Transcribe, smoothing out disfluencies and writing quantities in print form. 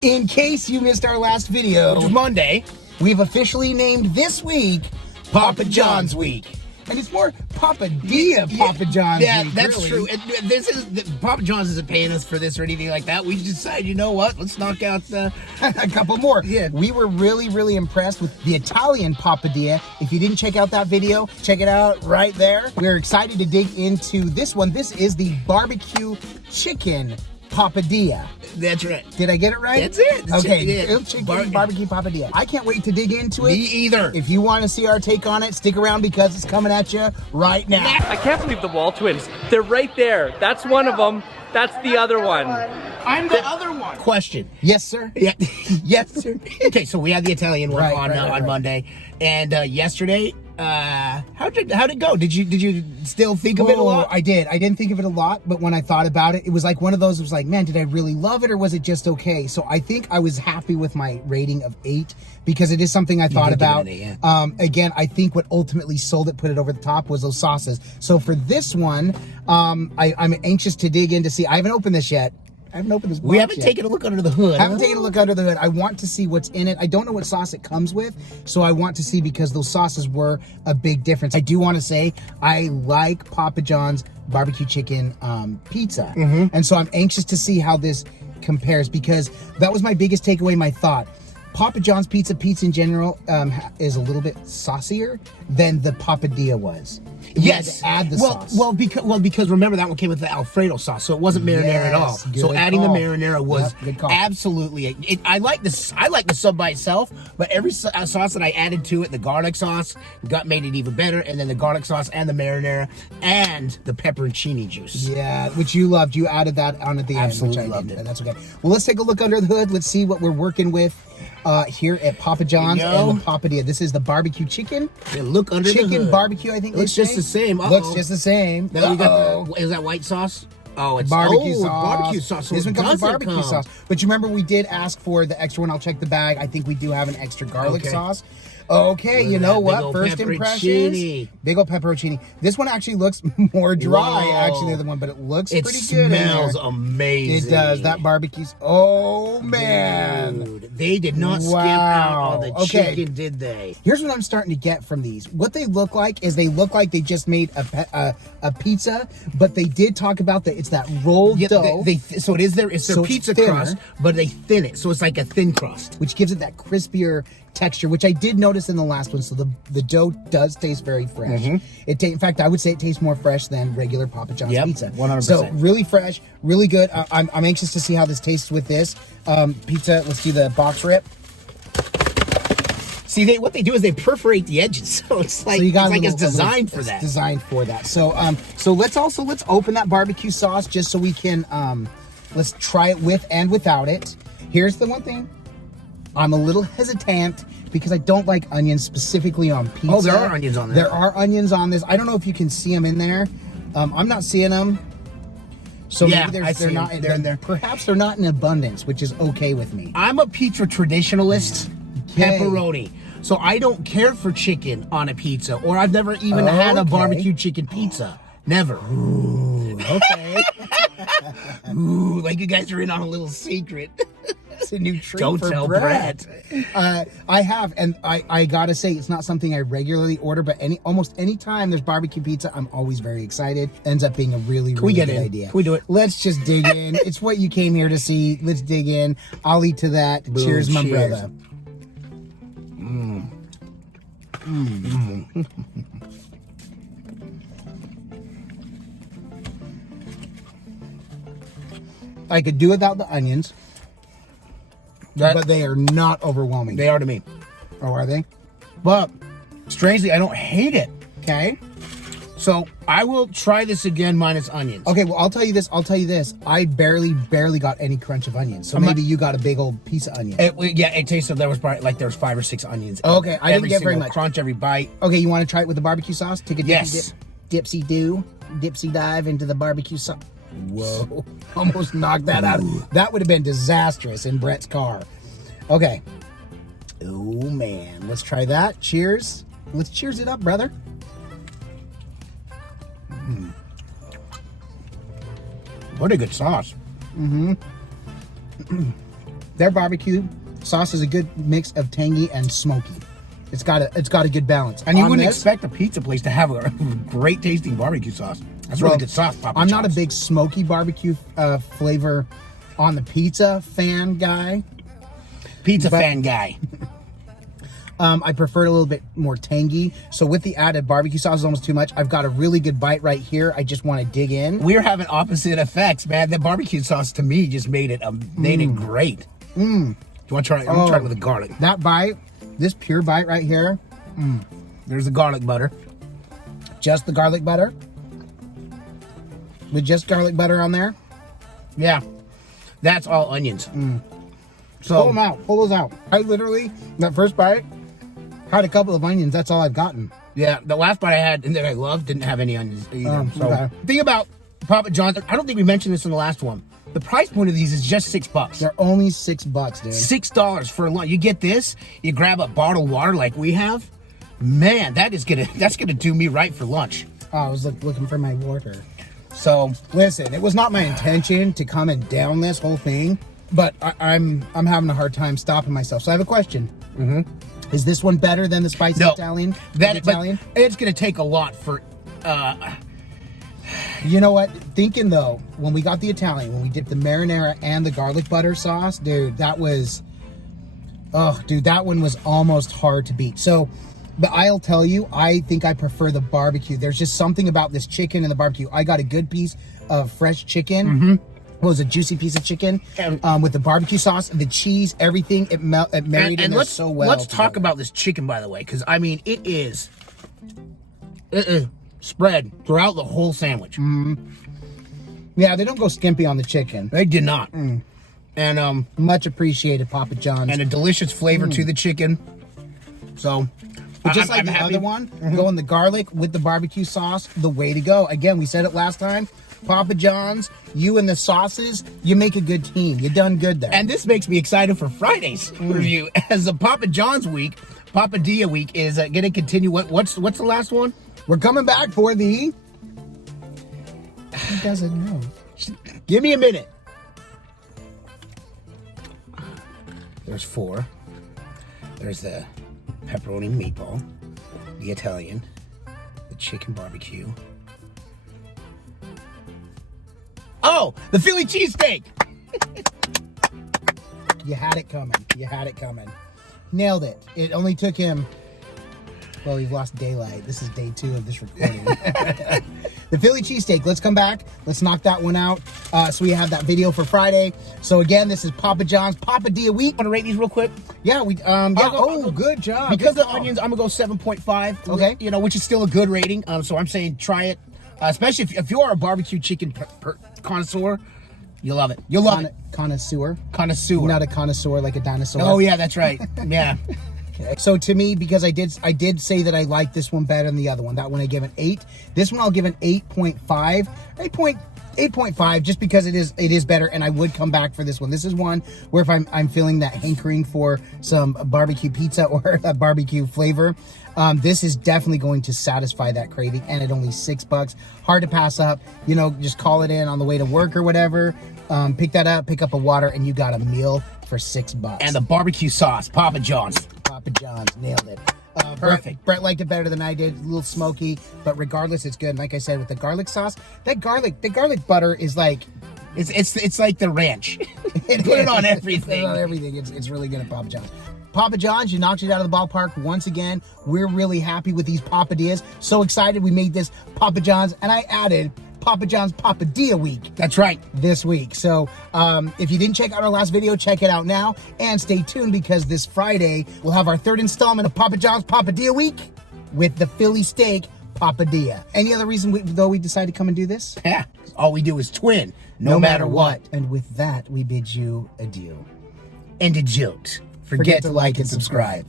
In case you missed our last video, which was Monday, we've officially named this week Papa John's Week. And it's more Papadia Papa John's yeah, Week. that's really. true. This is Papa John's isn't paying us for this or anything like that. We decided, you know what? Let's knock out a couple more. Yeah. We were really impressed with the Italian Papdia. If you didn't check out that video, check it out right there. We're excited to dig into this one. This is the barbecue chicken Papadia. That's right. Did I get it right? That's it. Okay, grilled chicken barbecue Papadia. I can't wait to dig into it. Me either. If you want to see our take on it, stick around because it's coming at you right now. I can't believe the WALTWINS. They're right there. That's one of them. That's the other one. I'm the other one. Question. Yes, sir. Yeah. Yes, sir. Okay, so we had the Italian one on Monday, and yesterday. How'd it go? Did you still think of it a lot? I did. I didn't think of it a lot, but when I thought about it, it was like one of those. It was like, man, did I really love it, or was it just okay? So I think I was happy with my rating of 8 because it is something I thought about. Again, I think what ultimately sold it, put it over the top, was those sauces. So for this one, I'm anxious to dig in to see. I haven't opened this yet. I haven't opened this box We haven't yet. taken a look under the hood. I haven't taken a look under the hood. I want to see what's in it. I don't know what sauce it comes with, so I want to see because those sauces were a big difference. I do want to say I like Papa John's barbecue chicken pizza, and so I'm anxious to see how this compares because that was my biggest takeaway, my thought. Papa John's pizza in general is a little bit saucier than the Papadia was. Yes. Add the sauce. Well, because remember that one came with the Alfredo sauce, so it wasn't marinara at all. So adding the marinara was absolutely. I like this. I like the sub by itself, but every sauce that I added to it, the garlic sauce made it even better, and then the garlic sauce and the marinara and the pepperoncini juice. Yeah, which you loved. You added that on at the end, which I loved it. That's okay. Well, let's take a look under the hood. Let's see what we're working with here at Papa John's and the Papadia. This is the barbecue chicken. Yeah, look under the hood. Chicken barbecue, I think. Looks just the same. Looks just the same. Then we got is that white sauce? Oh, it's barbecue sauce. Barbecue sauce. So this one comes with barbecue sauce. But you remember we did ask for the extra one. I'll check the bag. I think we do have an extra garlic sauce. Okay, you know what? First impressions. Big old pepperoncini. This one actually looks more dry, actually, than the one, but it looks pretty good. It smells amazing. It does. That barbecue's. Oh, man. Dude, they did not skimp out on the chicken, did they? Here's what I'm starting to get from these. What they look like is they look like they just made a pizza, but they did talk about that it's that rolled dough. So it is it's their pizza crust, but they thin it. So it's like a thin crust. Which gives it that crispier texture, which I did notice in the last one. So the dough does taste very fresh. In fact, I would say it tastes more fresh than regular Papa John's pizza. 100%. So really fresh, really good. I'm anxious to see how this tastes with this pizza. Let's do the box rip. See, what they do is they perforate the edges, so it's like it's designed for that. It's designed for that. So let's open that barbecue sauce just so we can let's try it with and without it. Here's the one thing. I'm a little hesitant because I don't like onions specifically on pizza. Oh, there are onions on there. There are onions on this. I don't know if you can see them in there. I'm not seeing them. So maybe they're not in there. Perhaps they're not in abundance, which is okay with me. I'm a pizza traditionalist. Pepperoni. So I don't care for chicken on a pizza, or I've never even had a barbecue chicken pizza. Never. Ooh, okay. Ooh, like you guys are in on a little secret. It's a new treat Don't for tell Brett. I have, and I gotta say, it's not something I regularly order, but almost any time there's barbecue pizza, I'm always very excited. Ends up being a really good idea. Can we do it? Let's just dig in. It's what you came here to see. Let's dig in. I'll eat to that. Boom, cheers, my brother. I could do without the onions. But they are not overwhelming. They are to me. Oh, are they? But strangely, I don't hate it. Okay. So I will try this again minus onions. Okay, well, I'll tell you this. I barely got any crunch of onions. So maybe you got a big old piece of onion. It tasted there was probably like there was 5 or 6 onions. Okay, I didn't get very much. Crunch every bite. Okay, you want to try it with the barbecue sauce? Take a dipsy dive into the barbecue sauce. Whoa, almost knocked that out. That would have been disastrous in Brett's car. Okay. Oh, man. Let's try that. Cheers. Let's cheers it up, brother. What a good sauce. Their barbecue sauce is a good mix of tangy and smoky. It's got a good balance. And you On wouldn't this, expect a pizza place to have a great tasting barbecue sauce. That's really good sauce, Papa I'm not a John's. big smoky barbecue flavor on the pizza fan guy. Pizza fan guy. I prefer it a little bit more tangy. So with the added barbecue sauce is almost too much. I've got a really good bite right here. I just want to dig in. We're having opposite effects, man. The barbecue sauce to me just made it great. Do you want to try it? I'm gonna try it with the garlic. That bite, this pure bite right here, There's the garlic butter. just the garlic butter. With just garlic butter on there. Yeah, that's all onions. Pull So them out. Pull those out. I literally, that first bite, had a couple of onions. That's all I've gotten. yeah, the last bite I had and that I loved didn't have any onions either. So okay. thing about Papa John's, I don't think we mentioned this in the last one. The price point of these is just $6. They're only $6, dude. $6 for a lunch. You get this, you grab a bottled water like we have. Man, that's gonna do me right for lunch. Oh, I was looking for my water. So listen, it was not my intention to come and down this whole thing, but I'm having a hard time stopping myself. So I have a question. Is this one better than the spicy Italian? But Italian? it's gonna take a lot for. You know what? Thinking though, when we got the Italian, when we dipped the marinara and the garlic butter sauce, dude, that was, that one was almost hard to beat. So, but I'll tell you, I think I prefer the barbecue. There's just something about this chicken and the barbecue. I got a good piece of fresh chicken. It was a juicy piece of chicken with the barbecue sauce, the cheese, everything. It married in there so well. Let's talk about this chicken, by the way, because I mean, it is spread throughout the whole sandwich. Yeah, they don't go skimpy on the chicken. They did not. And Much appreciated, Papa John's. and a delicious flavor to the chicken. So, But just I'm like the happy. other one, going the garlic with the barbecue sauce, the way to go. Again, we said it last time. Papa John's, you and the sauces, you make a good team. You done good there. And this makes me excited for Friday's review, as the Papa John's week, Papadia week is going to continue. What's the last one? we're coming back for the... He doesn't know. Give me a minute. There's 4. There's the pepperoni meatball, the Italian, the chicken barbecue. Oh, the Philly cheesesteak. You had it coming. You had it coming. Nailed it. It only took him... Well, we've lost daylight. This is day 2 of this recording. The Philly cheesesteak. Let's come back. Let's knock that one out. So we have that video for Friday. So again, this is Papa John's Papadia week. Want to rate these real quick? Yeah, we. I'll go- Good job. Because Good the call. onions, I'm gonna go 7.5. Okay. You know, which is still a good rating. So I'm saying try it, especially if you are a barbecue chicken connoisseur, you'll love it. You'll love it. Connoisseur. Connoisseur. Not a connoisseur like a dinosaur. Oh yeah, that's right. Yeah. So to me, because I did say that I like this one better than the other one. That one I give an 8. This one I'll give an 8.5. 8.5 just because it is better, and I would come back for this one. This is one where if I'm feeling that hankering for some barbecue pizza or a barbecue flavor, this is definitely going to satisfy that craving. And at only $6, hard to pass up. You know, just call it in on the way to work or whatever. Pick that up, pick up a water, and you got a meal for $6. And the barbecue sauce, Papa John's. Papa John's, nailed it. Perfect. Brett liked it better than I did. A little smoky, but regardless, it's good. And like I said, with the garlic sauce, the garlic butter is like It's like the ranch. Put it on everything. Put it on everything. It's really good at Papa John's. Papa John's, you knocked it out of the ballpark once again. We're really happy with these Papadias. So excited we made this Papa John's, and I added Papa John's Papadia week. That's right. This week. So if you didn't check out our last video, check it out now. And stay tuned because this Friday, we'll have our 3rd installment of Papa John's Papadia week with the Philly steak Papadia. Any other reason we decided to come and do this? Yeah. All we do is twin, no matter what. And with that, we bid you adieu. And a joke. Forget to like and subscribe.